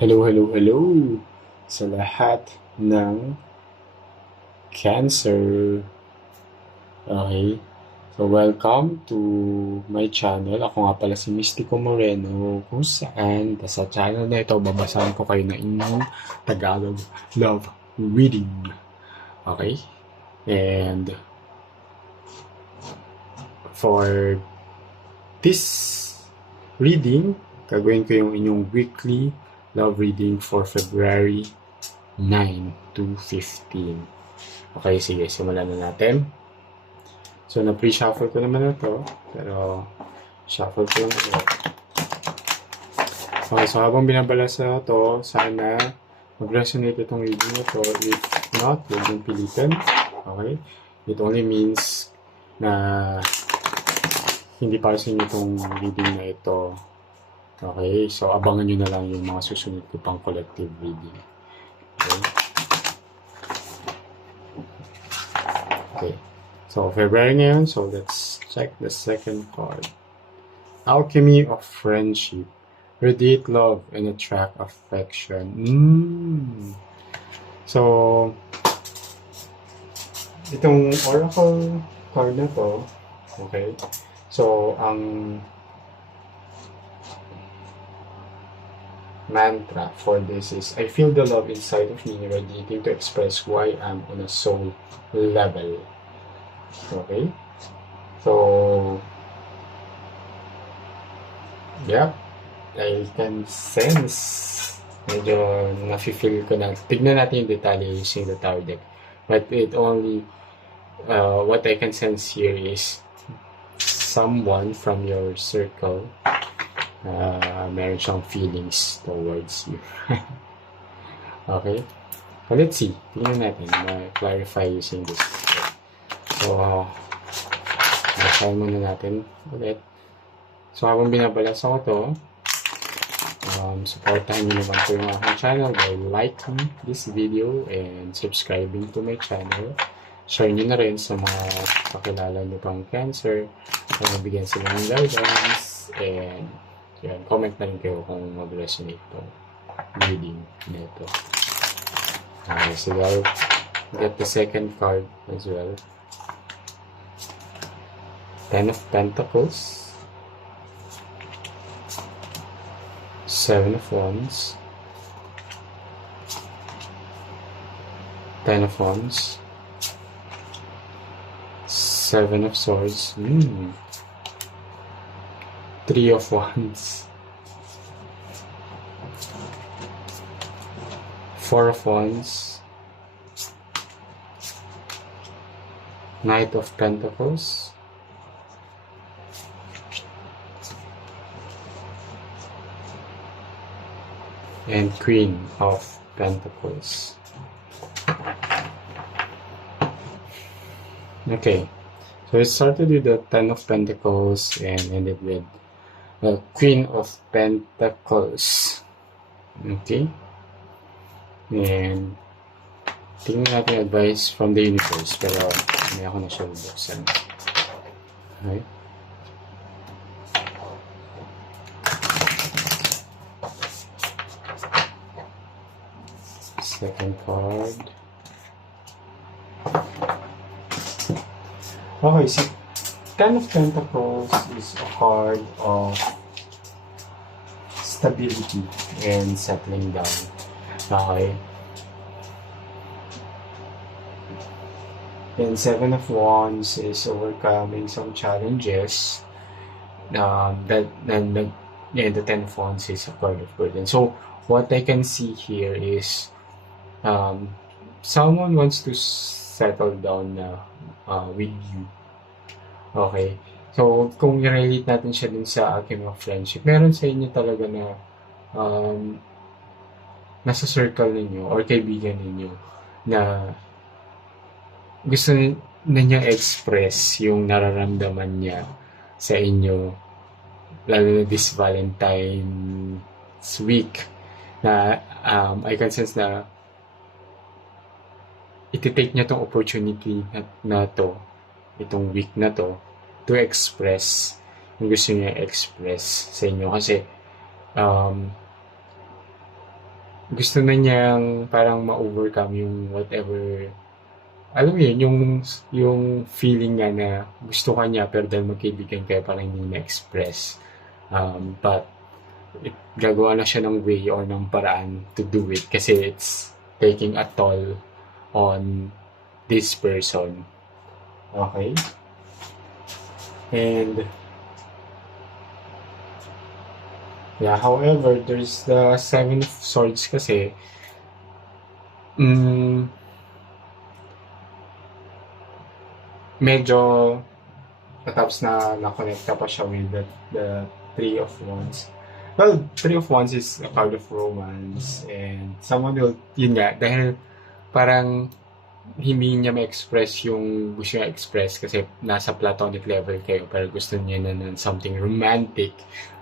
Hello, hello, hello sa lahat ng Cancer. Okay? So, welcome to my channel. Ako nga pala si Mystico Moreno, kung saan sa channel na ito, babasahin ko kayo ng inyong Tagalog love reading. Okay? And for this reading, gagawin ko yung inyong weekly love reading for February 9 to 15. Okay, sige, simulan na natin. So, na-pre-shuffle ko naman na to, pero shuffle ko lang ulit. Okay, so habang binabalasa to, sana mag-resonate itong reading na to. If not, huwag mong pilitin. Okay? It only means na hindi para sa inyo itong reading na ito. Okay? So, abangan nyo na lang yung mga susunod ko pang collective reading. Okay? Okay. So, February ngayon. So, let's check the second card. Alchemy of Friendship. Radiate love and attract affection. So, itong oracle card na to, okay? So, ang mantra for this is, I feel the love inside of me radiating to express who I am on a soul level. Okay? So, yeah, I can sense, medyo nafe-feel ko na. Tignan natin yung detalye using the tarot deck. But it only, what I can sense here is someone from your circle, meron siyang feelings towards you. Okay? So, let's see. Tingnan natin. Ma-clarify using this. So, nasahin muna natin ulit. So, habang binabalasa ko to, supportahan nyo naman po yung aking channel by liking this video and subscribing to my channel. Share nyo na rin sa mga kakilala nyo pang Cancer para mabigyan sila ng guidance. And, yan, comment na rin kayo kung mag-resonate itong reading nito. Okay, so I'll get the second card as well. Ten of Pentacles, Seven of Wands, Ten of Wands, Seven of Swords, Three of Wands, Four of Wands, Knight of Pentacles, and Queen of Pentacles. Okay, so it started with the Ten of Pentacles and ended with the Queen of Pentacles. Okay, and tingnan natin advice from the universe, pero may ako na siya bubuksan. Okay. Second card. Okay, so Ten of Pentacles is a card of stability and settling down. Okay. And Seven of Wands is overcoming some challenges. The Ten of Wands is a card of burden. So what I can see here is someone wants to settle down with you. Okay. So, kung i-relate natin siya dun sa Alchemy of Friendship, meron sa inyo talaga na nasa circle ninyo or kaibigan ninyo na gusto na niya express yung nararamdaman niya sa inyo, lalo na this Valentine's week, na I can sense na iti-take niya tong opportunity na to, itong week na to express yung gusto niya express sa inyo. Kasi gusto na niyang parang ma-overcome yung whatever, alam mo yun, yung feeling niya na gusto ka niya pero dahil magkaibigan kayo parang hindi na-express. But gagawa na siya ng way or ng paraan to do it kasi it's taking a toll on this person. Okay? And yeah, however, there's the Seven of Swords kasi, mm, medyo tapos na nakonekta pa siya with the Three of Wands. Well, Three of Wands is a card of romance and someone will, yun nga, dahil parang hindi niya ma-express yung gusto niya express kasi nasa platonic level kayo pero gusto niya na ng something romantic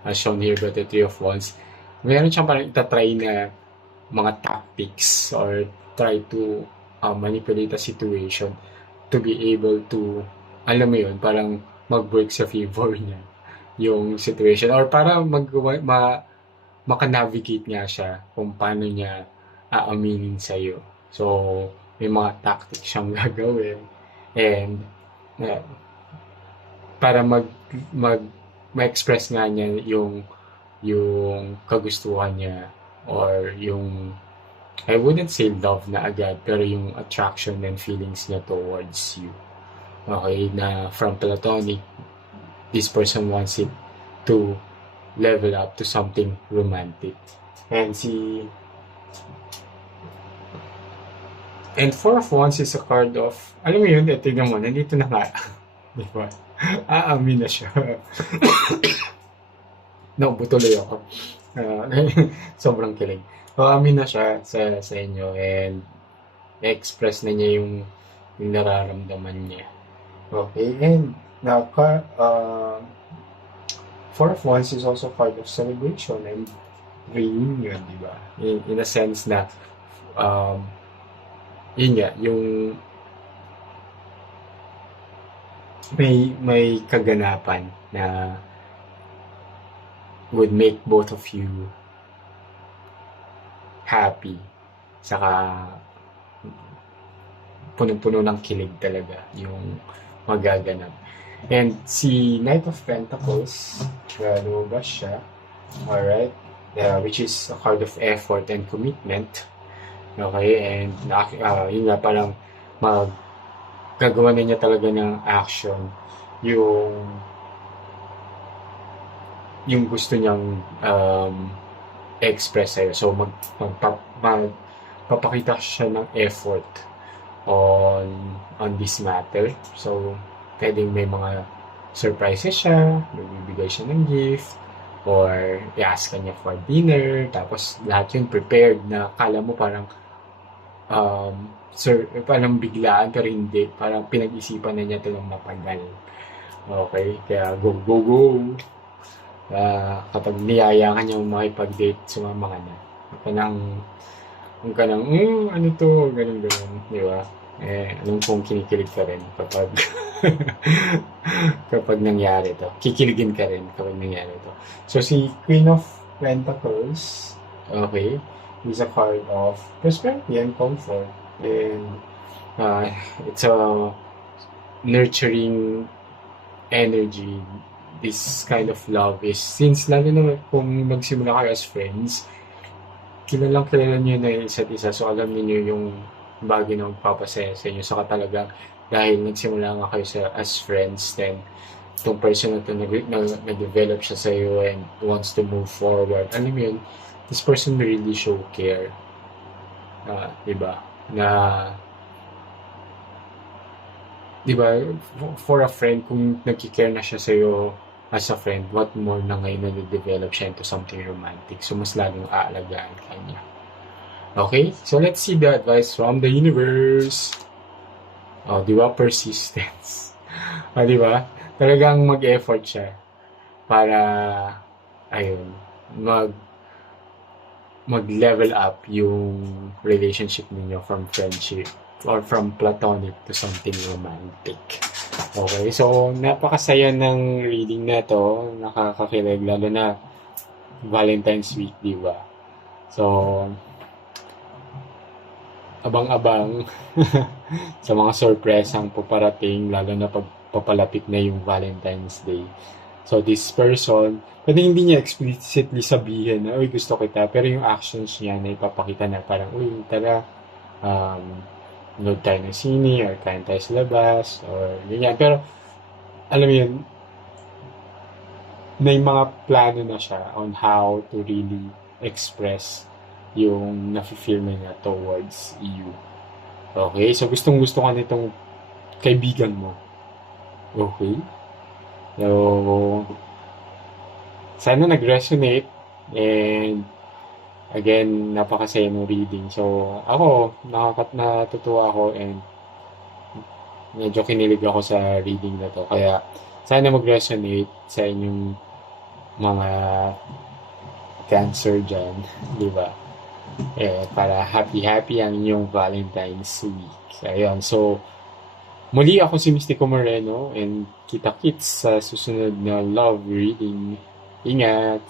as shown here by the Three of Wands. Meron siyang parang itatry na mga tactics or try to manipulate a situation to be able to, alam mo yun, parang mag-work sa favor niya yung situation or para maka-navigate nga siya kung paano niya aaminin sa'yo. So, may mga tactics siyang gagawin and uh, para mag ma-express nga niya yung kagustuhan niya or yung, I wouldn't say love na agad pero yung attraction and feelings niya towards you. Okay, na from platonic, this person wants it to level up to something romantic. And Four of Wands is a card of, alam mo yun, tignan mo, nandito na nga. Di ba? Aamin na siya. Butuloy ako. Sobrang kilig. Aamin na siya sa inyo and na-express na niya yung nararamdaman niya. Okay, and now, Four of Wands is also card of celebration and reunion, di ba? In a sense na, yun nga, yung may kaganapan na would make both of you happy. Saka punong-puno ng kilig talaga yung magaganap. And si Knight of Pentacles, lumabas siya. Alright? Which is a card of effort and commitment. Okay? And yun nga, parang gagawa na niya talaga ng action yung gusto niyang express sa'yo. So, magpapakita siya ng effort on this matter. So, pwedeng may mga surprises siya, magbibigay siya ng gift, or i-ask ka niya for dinner, tapos lahat yun prepared na kala mo parang parang biglaan pero hindi, parang pinag-isipan na niya ito ng matagal. Okay, kaya go go go. Kapag niyaya ka niya makipag-date, sumama ka na. Huwag ka nang, ano to, ganun, di ba? Alam kong kinikilig ka rin kapag nangyari to. Kikiligin ka rin kapag nangyari to. So, si Queen of Pentacles, okay, is a card of prosperity and comfort. And it's a nurturing energy. This kind of love is, since lalo na kung magsimula kayo as friends, kilala niyo na isa't isa. So, alam niyo yung bagay na magpapasaya sa inyo. Saka talagang dahil nagsimula nga kayo as friends, then itong person na ito nag-develop siya sa iyo and wants to move forward. Alam mo yun, this person really show care. Diba? Diba, for a friend, kung nagkikare na siya sa iyo as a friend, what more na ngayon na develop siya into something romantic. So, mas lalong aalagaan ka niya. Okay? So, let's see the advice from the universe. Di ba? Persistence. Di ba? Talagang mag-effort siya para, ayun, mag-level up yung relationship niyo from friendship or from platonic to something romantic. Okay? So, napakasaya ng reading na to. Nakakakilig, lalo na Valentine's Week, di ba? So, abang-abang sa mga sorpresang paparating, lalo na pag papalapit na yung Valentine's Day. So, this person, pwede hindi niya explicitly sabihin na, uy, gusto kita, pero yung actions niya na ipapakita na parang, uy, tara, um, load tayo ng sine, or kain tayo sa labas, or ganyan. Pero, alam mo yun, may mga plano na siya on how to really express yung nafe-feel na niya towards you. Okay? So, gustong-gusto ka nitong kaibigan mo. Okay? So, sana nag-resonate and again, napakasaya ng reading. So, ako, natutuwa ako and medyo kinilig ako sa reading na to. Kaya, sana mag-resonate sa inyong mga cancer dyan, di ba? Para happy-happy ang inyong Valentine's week. Ayun, so, muli ako si Mystico Moreno and kita-kits sa susunod na love reading. Ingat!